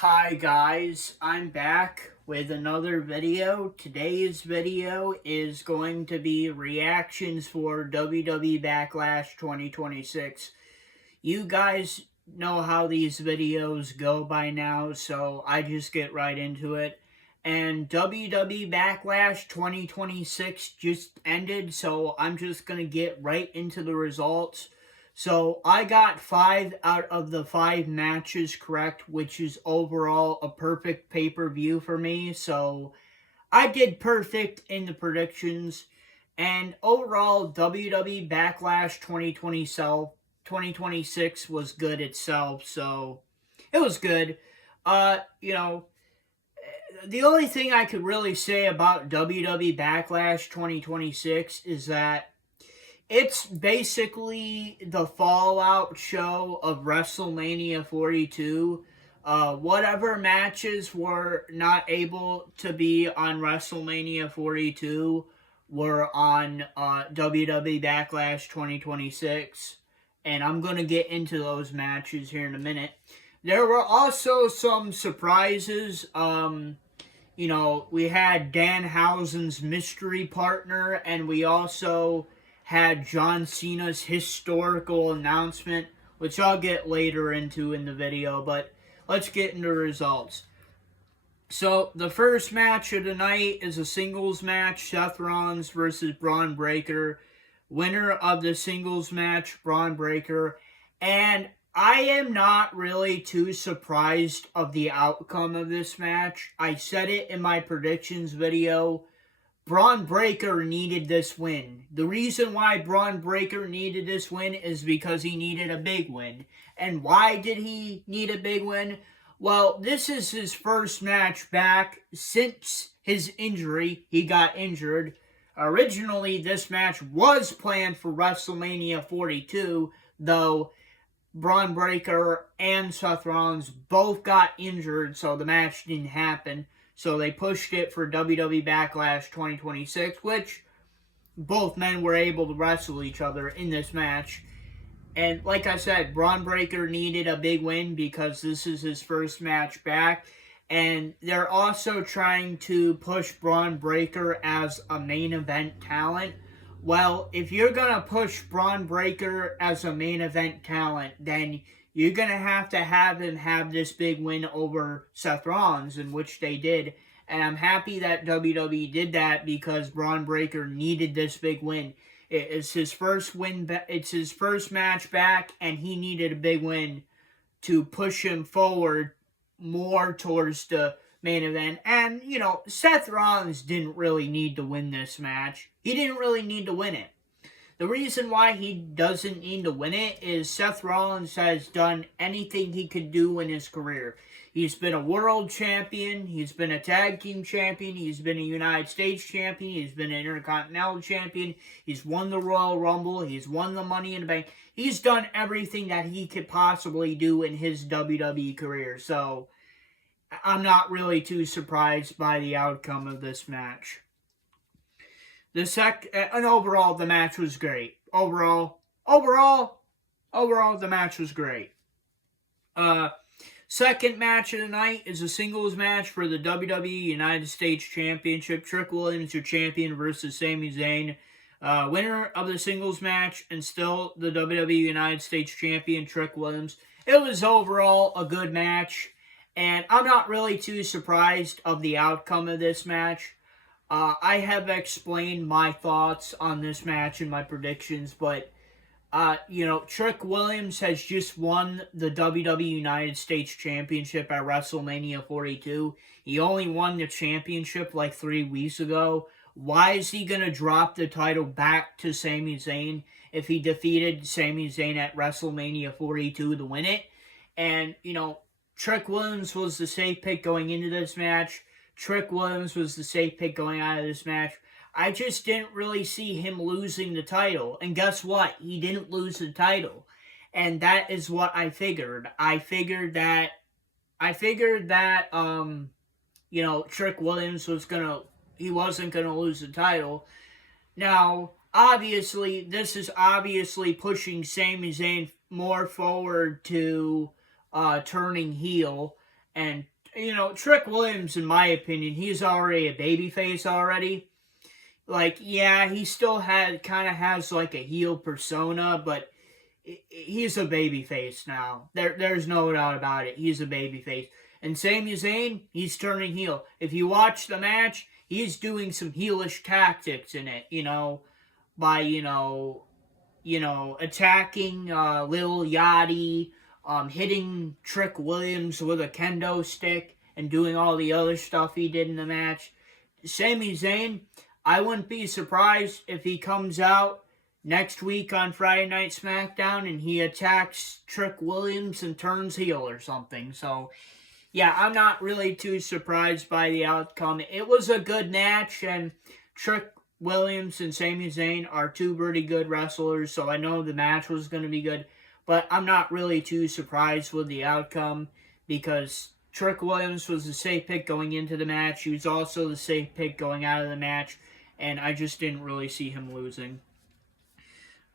Hi guys, I'm back with another video. Today's video is going to be reactions for WWE Backlash 2026. You guys know how these videos go by now, so I just get right into it. And WWE Backlash 2026 just ended, so I'm just going to get right into the results. So I got 5 out of the 5 matches correct, which is overall a perfect pay-per-view for me. So I did perfect in the predictions. And overall, WWE Backlash 2026 was good itself. So it was good. Uh, you know, the only thing I could really say about WWE Backlash 2026 is that it's basically the fallout show of WrestleMania 42. Whatever matches were not able to be on WrestleMania 42 were on WWE Backlash 2026. And I'm going to get into those matches here in a minute. There were also some surprises. We had Danhausen's mystery partner, and we also had John Cena's historical announcement, which I'll get later into in the video, but let's get into the results. So, the first match of the night is a singles match, Seth Rollins versus Braun Breaker. Winner of the singles match, Braun Breaker. And I am not really too surprised of the outcome of this match. I said it in my predictions video. Braun Breaker needed this win. The reason why Braun Breaker needed this win is because he needed a big win. And why did he need a big win? Well, this is his first match back since his injury. He got injured. Originally, this match was planned for WrestleMania 42, though Braun Breaker and Seth Rollins both got injured, so the match didn't happen. So they pushed it for WWE Backlash 2026, which both men were able to wrestle each other in this match. And like I said, Braun Breaker needed a big win because this is his first match back. And they're also trying to push Braun Breaker as a main event talent. Well, if you're going to push Braun Breaker as a main event talent, then you're going to have him have this big win over Seth Rollins, in which they did. And I'm happy that WWE did that because Braun Breaker needed this big win. It's his first win. It's his first match back, and he needed a big win to push him forward more towards the main event. And, Seth Rollins didn't really need to win this match. He didn't really need to win it. The reason why he doesn't need to win it is Seth Rollins has done anything he could do in his career. He's been a world champion. He's been a tag team champion. He's been a United States champion. He's been an Intercontinental champion. He's won the Royal Rumble. He's won the Money in the Bank. He's done everything that he could possibly do in his WWE career. So, I'm not really too surprised by the outcome of this match. And overall, the match was great. Overall, the match was great. Second match of the night is a singles match for the WWE United States Championship. Trick Williams, your champion, versus Sami Zayn. Winner of the singles match and still the WWE United States Champion, Trick Williams. It was overall a good match, and I'm not really too surprised of the outcome of this match. I have explained my thoughts on this match in my predictions, but, Trick Williams has just won the WWE United States Championship at WrestleMania 42. He only won the championship like 3 weeks ago. Why is he going to drop the title back to Sami Zayn if he defeated Sami Zayn at WrestleMania 42 to win it? And, Trick Williams was the safe pick going into this match. Trick Williams was the safe pick going out of this match. I just didn't really see him losing the title. And guess what? He didn't lose the title. And that is what I figured. I figured that Trick Williams he wasn't gonna lose the title. Now, obviously, this is obviously pushing Sami Zayn more forward to turning heel. And, you know, Trick Williams, in my opinion, he's already a babyface already. Like, yeah, he still kind of has like a heel persona, but he's a babyface now. There's no doubt about it. He's a babyface. And Sami Zayn, he's turning heel. If you watch the match, he's doing some heelish tactics in it, you know, by, attacking Lil Yachty, hitting Trick Williams with a kendo stick, and doing all the other stuff he did in the match. Sami Zayn, I wouldn't be surprised if he comes out next week on Friday Night SmackDown and he attacks Trick Williams and turns heel or something. So, yeah, I'm not really too surprised by the outcome. It was a good match, and Trick Williams and Sami Zayn are two pretty good wrestlers, so I know the match was going to be good, but I'm not really too surprised with the outcome because Trick Williams was the safe pick going into the match. He was also the safe pick going out of the match, and I just didn't really see him losing.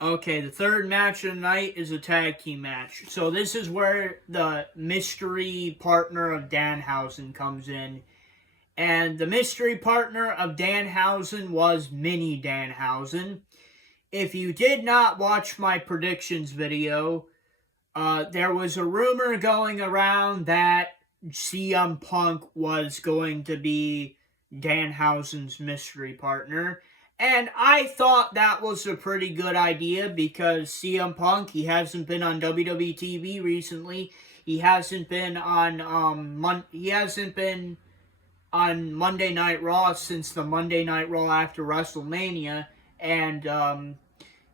Okay, the third match of the night is a tag team match. So this is where the mystery partner of Danhausen comes in. And the mystery partner of Danhausen was Mini Danhausen. If you did not watch my predictions video, there was a rumor going around that CM Punk was going to be Danhausen's mystery partner. And I thought that was a pretty good idea because CM Punk, he hasn't been on WWE TV recently. He hasn't been on Monday Night Raw since the Monday Night Raw after WrestleMania, and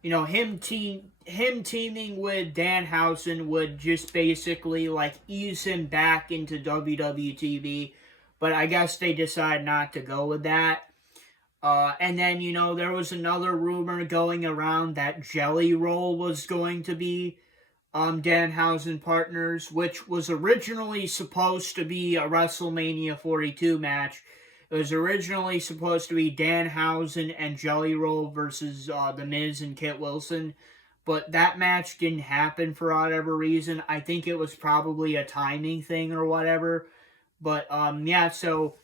him teaming with Danhausen would just basically like ease him back into WWE TV, but I guess they decided not to go with that. And then, there was another rumor going around that Jelly Roll was going to be Danhausen partners, which was originally supposed to be a WrestleMania 42 match. It was originally supposed to be Danhausen and Jelly Roll versus The Miz and Kit Wilson, but that match didn't happen for whatever reason. I think it was probably a timing thing or whatever. But, so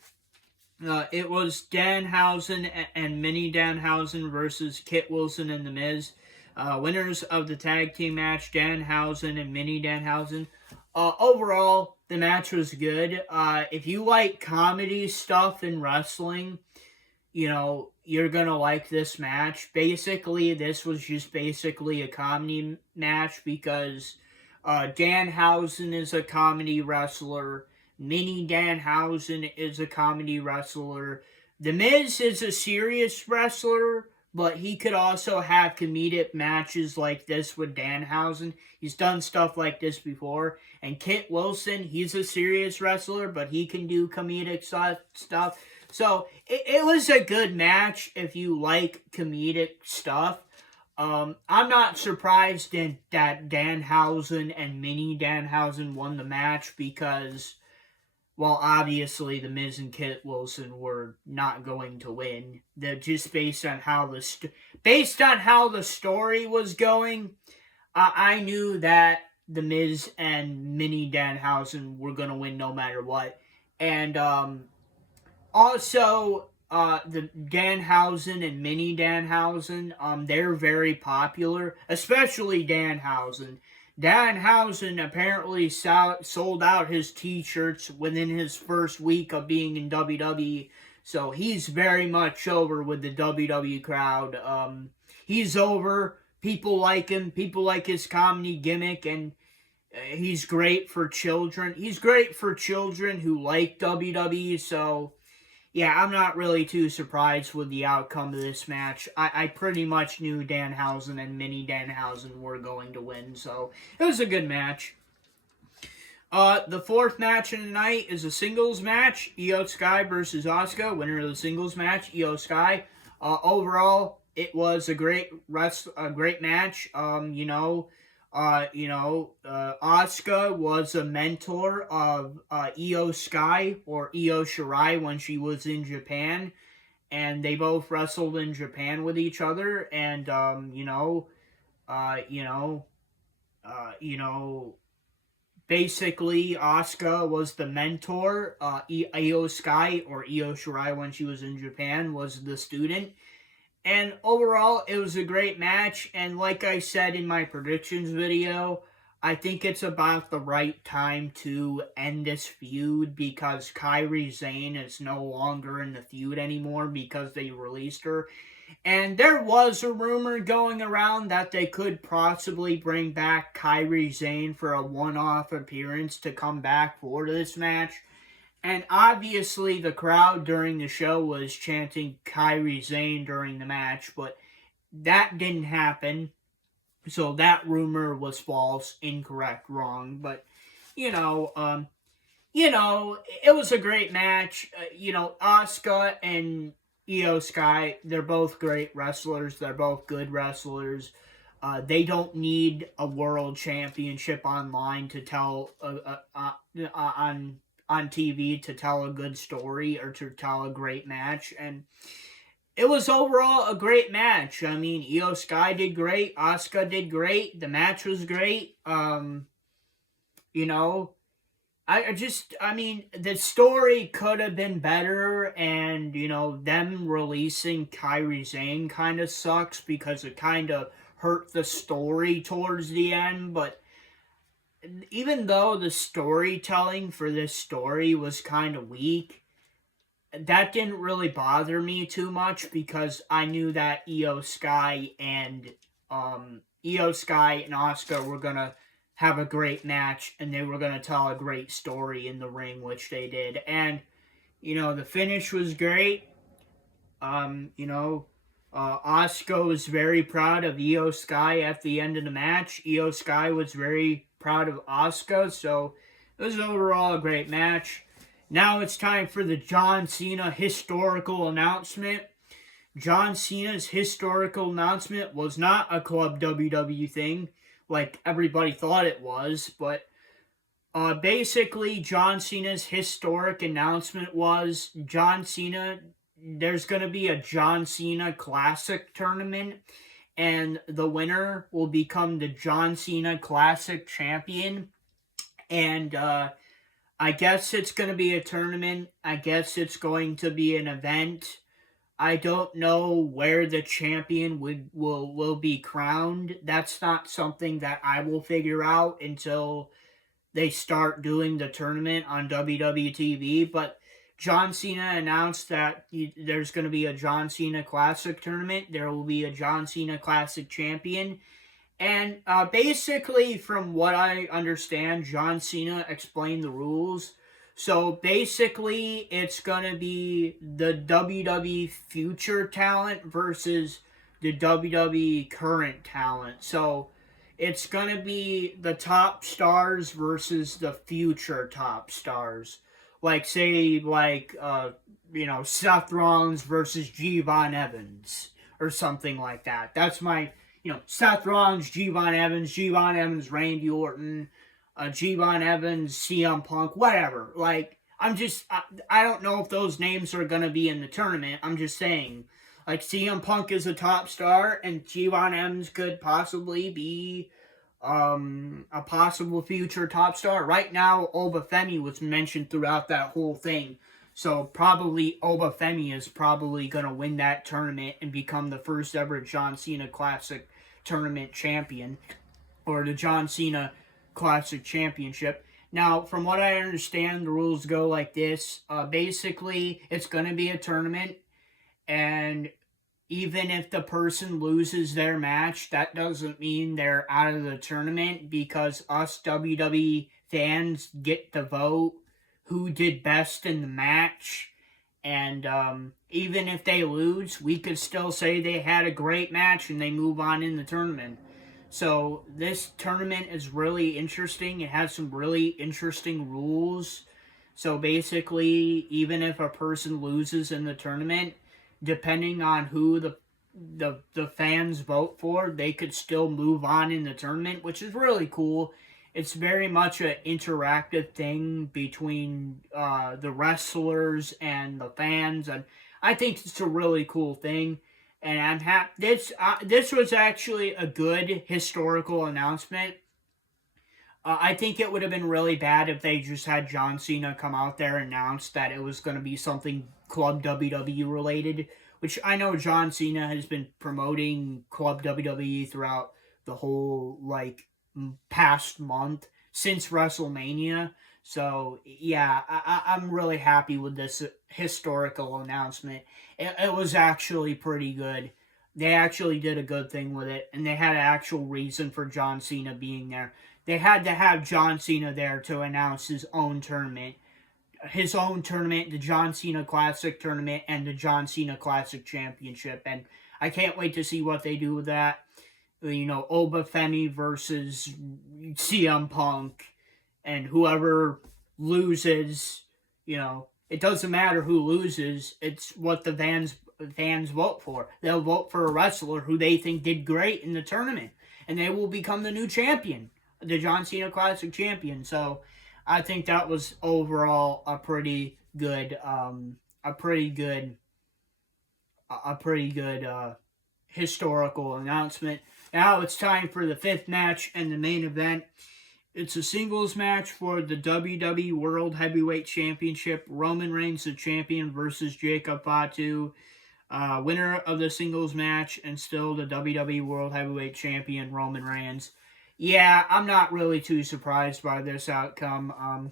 it was Danhausen and Mini Danhausen versus Kit Wilson and The Miz. Winners of the tag team match, Danhausen and Mini Danhausen. Overall, the match was good. If you like comedy stuff in wrestling, you're going to like this match. Basically, this was just basically a comedy match because Danhausen is a comedy wrestler. Mini Danhausen is a comedy wrestler. The Miz is a serious wrestler, but he could also have comedic matches like this with Danhausen. He's done stuff like this before. And Kit Wilson, he's a serious wrestler, but he can do comedic stuff. So, it was a good match if you like comedic stuff. I'm not surprised that Danhausen and Mini Danhausen won the match because, well, obviously the Miz and Kit Wilson were not going to win. Just based on how the story was going, I knew that the Miz and Mini Danhausen were going to win no matter what. And also, the Danhausen and Mini Danhausen, they're very popular, especially Danhausen. Danhausen apparently sold out his t-shirts within his first week of being in WWE, so he's very much over with the WWE crowd. He's over. People like him. People like his comedy gimmick, and he's great for children. He's great for children who like WWE, so yeah, I'm not really too surprised with the outcome of this match. I pretty much knew Danhausen and Mini Danhausen were going to win, so it was a good match. The fourth match of the night is a singles match. Io Sky versus Asuka. Winner of the singles match, Io Sky. Overall, it was a great match. Asuka was a mentor of Io Sky or Io Shirai when she was in Japan, and they both wrestled in Japan with each other. And basically, Asuka was the mentor. Io Sky, or Io Shirai when she was in Japan, was the student. And overall, it was a great match. And like I said in my predictions video, I think it's about the right time to end this feud because Kairi Sane is no longer in the feud anymore because they released her. And there was a rumor going around that they could possibly bring back Kairi Sane for a one-off appearance to come back for this match. And obviously the crowd during the show was chanting Kairi Sane during the match, but that didn't happen. So that rumor was false, incorrect, wrong. But, you know, um, it was a great match. Asuka and Io Sky, they're both great wrestlers. They're both good wrestlers. They don't need a world championship online to tell on TV to tell a good story or to tell a great match. And it was overall a great match. I mean, Io Sky did great. Asuka did great. The match was great. You know, I mean, the story could have been better, and, them releasing Kairi Sane kind of sucks because it kind of hurt the story towards the end, but even though the storytelling for this story was kind of weak, that didn't really bother me too much because I knew that Io Sky and Asuka were gonna have a great match and they were gonna tell a great story in the ring, which they did. And the finish was great. Asuka was very proud of Io Sky at the end of the match. Io Sky was very proud of Asuka, so it was overall a great match. Now it's time for the John Cena historical announcement. John Cena's historical announcement was not a Club WWE thing, like everybody thought it was, but basically John Cena's historic announcement was there's going to be a John Cena Classic tournament, and the winner will become the John Cena Classic champion. And I guess it's going to be a tournament. I guess it's going to be an event. I don't know where the champion will be crowned. That's not something that I will figure out until they start doing the tournament on WWE TV. But John Cena announced that there's going to be a John Cena Classic tournament. There will be a John Cena Classic champion. And basically, from what I understand, John Cena explained the rules. So basically, it's going to be the WWE future talent versus the WWE current talent. So it's going to be the top stars versus the future top stars. Like, say, Seth Rollins versus G-Von Evans or something like that. That's my... Seth Rollins, G-Von Evans, Randy Orton, G-Von Evans, CM Punk, whatever. Like, I don't know if those names are going to be in the tournament. I'm just saying. Like, CM Punk is a top star, and G-Von Evans could possibly be a possible future top star. Right now, Obafemi was mentioned throughout that whole thing. So probably Obafemi is probably going to win that tournament and become the first ever John Cena Classic Tournament champion, or the John Cena Classic Championship. Now, from what I understand, the rules go like this. Basically, it's going to be a tournament, and even if the person loses their match, that doesn't mean they're out of the tournament, because us WWE fans get to vote who did best in the match. And even if they lose, we could still say they had a great match and they move on in the tournament. So this tournament is really interesting. It has some really interesting rules. So basically, even if a person loses in the tournament, depending on who the fans vote for, they could still move on in the tournament, which is really cool. It's very much an interactive thing between the wrestlers and the fans, and I think it's a really cool thing. And I'm happy. This was actually a good historical announcement. I think it would have been really bad if they just had John Cena come out there and announce that it was going to be something Club WWE related, which I know John Cena has been promoting Club WWE throughout the whole, like, past month since WrestleMania. So, yeah, I'm really happy with this historical announcement. It was actually pretty good. They actually did a good thing with it, and they had an actual reason for John Cena being there. They had to have John Cena there to announce his own tournament. The John Cena Classic Tournament, and the John Cena Classic Championship. And I can't wait to see what they do with that. You know, Obafemi versus CM Punk, and whoever loses, you know, it doesn't matter who loses. It's what the fans vote for. They'll vote for a wrestler who they think did great in the tournament, and they will become the new champion, the John Cena Classic champion. So I think that was overall a pretty good, historical announcement. Now it's time for the fifth match and the main event. It's a singles match for the WWE World Heavyweight Championship. Roman Reigns, the champion, versus Jacob Fatu. Winner of the singles match and still the WWE World Heavyweight Champion, Roman Reigns. Yeah, I'm not really too surprised by this outcome.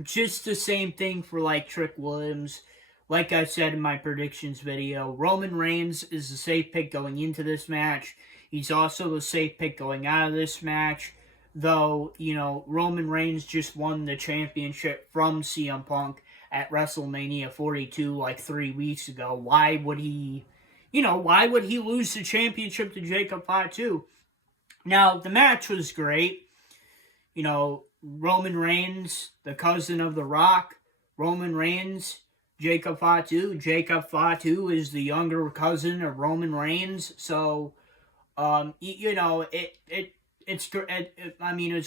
Just the same thing for, like, Trick Williams. Like I said in my predictions video, Roman Reigns is the safe pick going into this match. He's also the safe pick going out of this match. Though, you know, Roman Reigns just won the championship from CM Punk at WrestleMania 42 like 3 weeks ago. Why would he lose the championship to Jacob Fatu? Now, the match was great. You know, Roman Reigns, the cousin of The Rock. Roman Reigns, Jacob Fatu. Jacob Fatu is the younger cousin of Roman Reigns. So, it's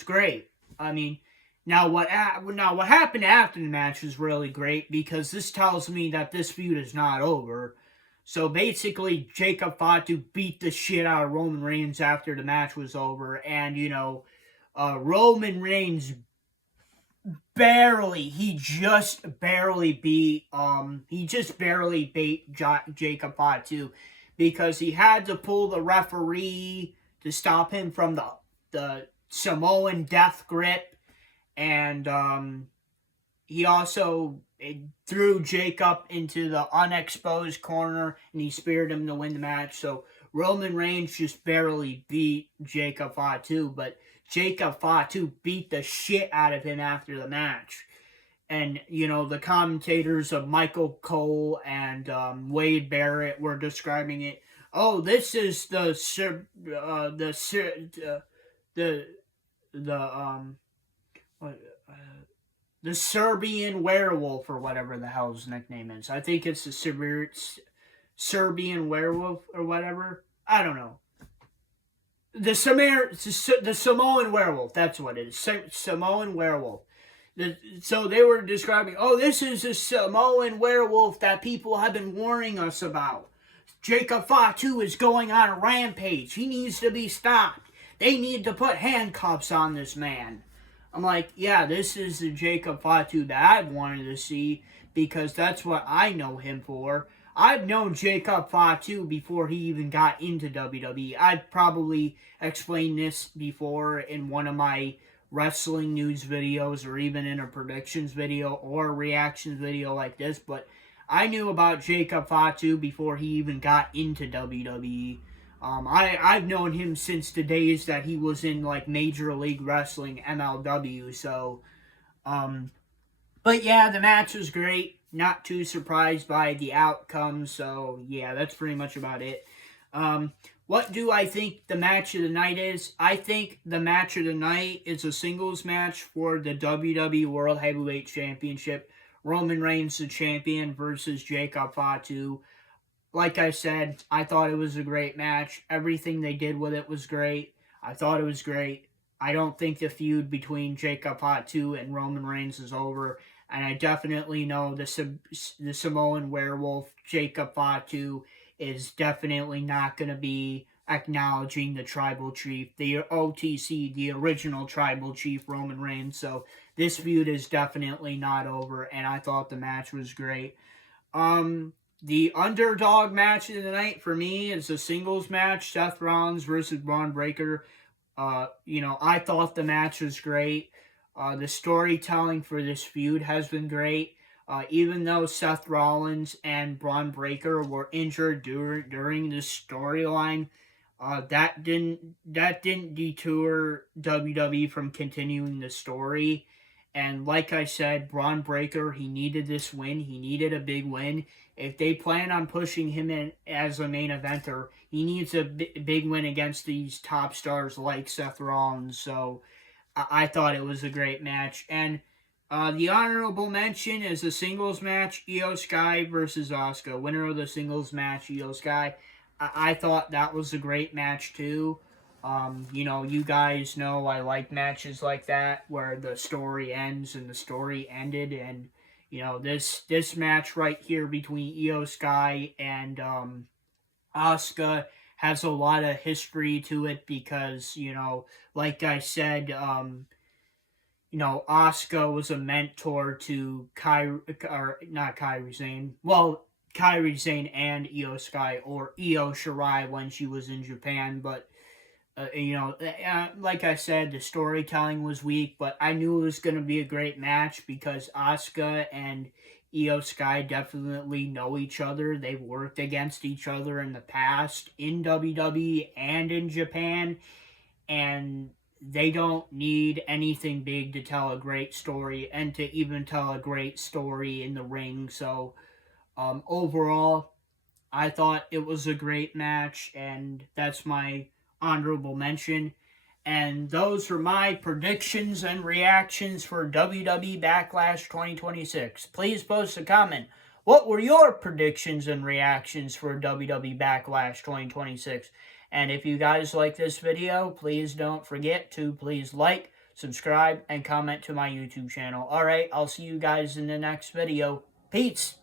great. I mean, now what happened after the match was really great, because this tells me that this feud is not over. So basically, Jacob Fatu beat the shit out of Roman Reigns after the match was over, and Roman Reigns he just barely beat Jacob Fatu, because he had to pull the referee to stop him from the Samoan death grip, and he also threw Jacob into the unexposed corner, and he speared him to win the match. So Roman Reigns just barely beat Jacob Fatu, but Jacob Fatu beat the shit out of him after the match. And, the commentators of Michael Cole and Wade Barrett were describing it. Oh, this is the Serbian werewolf, or whatever the hell his nickname is. I think it's the Serbian werewolf or whatever. I don't know. The Samoan werewolf. That's what it is. Samoan werewolf. So they were describing, oh, this is a Samoan werewolf that people have been warning us about. Jacob Fatu is going on a rampage. He needs to be stopped. They need to put handcuffs on this man. I'm like, yeah, this is the Jacob Fatu that I've wanted to see, because that's what I know him for. I've known Jacob Fatu before he even got into WWE. I've probably explained this before in one of my wrestling news videos, or even in a predictions video or a reactions video like this, but I knew about Jacob Fatu before he even got into WWE. I've known him since the days that he was in, like, Major League Wrestling, MLW, so, but yeah, the match was great. Not too surprised by the outcome, so yeah, that's pretty much about it. What do I think the match of the night is? I think the match of the night is a singles match for the WWE World Heavyweight Championship. Roman Reigns, the champion, versus Jacob Fatu. Like I said, I thought it was a great match. Everything they did with it was great. I thought it was great. I don't think the feud between Jacob Fatu and Roman Reigns is over. And I definitely know the Samoan werewolf, Jacob Fatu, is definitely not going to be acknowledging the tribal chief, the OTC, the original tribal chief, Roman Reigns. So this feud is definitely not over, and I thought the match was great. The underdog match of the night for me is a singles match, Seth Rollins versus Braun Breaker. I thought the match was great. The storytelling for this feud has been great. Even though Seth Rollins and Braun Breaker were injured during this storyline, that didn't deter WWE from continuing the story. And like I said, Braun Breaker, he needed this win. He needed a big win. If they plan on pushing him in as a main eventer, he needs a big win against these top stars like Seth Rollins. So I thought it was a great match. And the honorable mention is a singles match, Io Sky versus Asuka. Winner of the singles match, Io Sky. I thought that was a great match too. You guys know I like matches like that where the story ends and the story ended, and this match right here between Io Sky and Asuka has a lot of history to it because like I said, Asuka was a mentor to not Kairi Sane. Well, Kairi Sane and Io Sky, or Io Shirai when she was in Japan. But, like I said, the storytelling was weak, but I knew it was going to be a great match because Asuka and Io Sky definitely know each other. They've worked against each other in the past in WWE and in Japan, and they don't need anything big to tell a great story and to even tell a great story in the ring. So, overall, I thought it was a great match, and that's my honorable mention. And those were my predictions and reactions for WWE Backlash 2026. Please post a comment. What were your predictions and reactions for WWE Backlash 2026? And if you guys like this video, please don't forget to please like, subscribe, and comment to my YouTube channel. Alright, I'll see you guys in the next video. Peace!